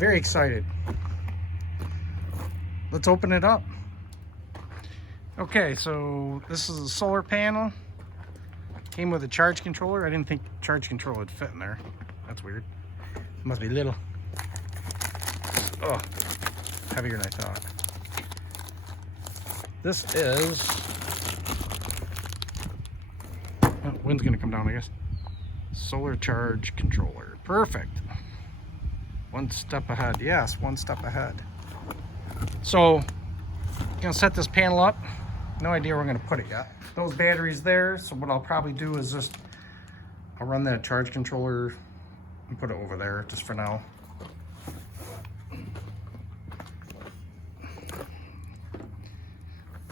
Very excited. Let's open it up. Okay, so this is a solar panel. Came with a charge controller. I didn't think charge control would fit in there. That's weird. It must be little. Oh, heavier than I thought. This is... oh, wind's gonna come down, I guess. Solar charge controller. Perfect. One step ahead. Yes, one step ahead. So, gonna set this panel up. No idea where we're gonna put it yet. Those batteries there, so what I'll probably do is just, I'll run that charge controller and put it over there just for now.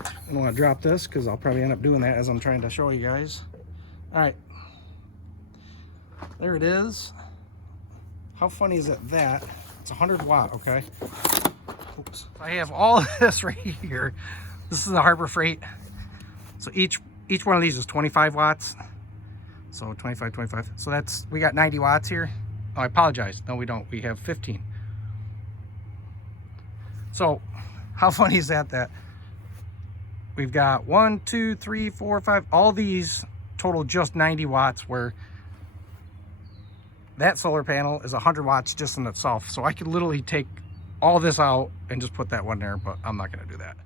I don't want to drop this because I'll probably end up doing that as I'm trying to show you guys. All right, there it is. How funny is it that it's 100 watt, okay? Oops. I have all of this right here. This is a Harbor Freight. So each one of these is 25 watts. So 25. So that's, we got 90 watts here. Oh, I apologize. No, we don't. We have 15. So how funny is that we've got 1, 2, 3, 4, 5, all these total just 90 watts, where that solar panel is 100 watts just in itself. So I could literally take all this out and just put that one there, but I'm not going to do that.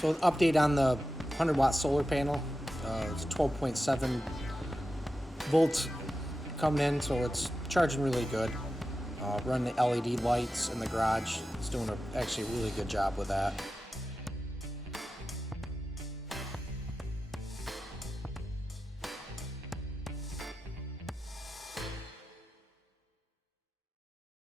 So update on the 100 watt solar panel. It's 12.7 volts coming in, so it's charging really good. Run the LED lights in the garage. It's doing actually a really good job with that.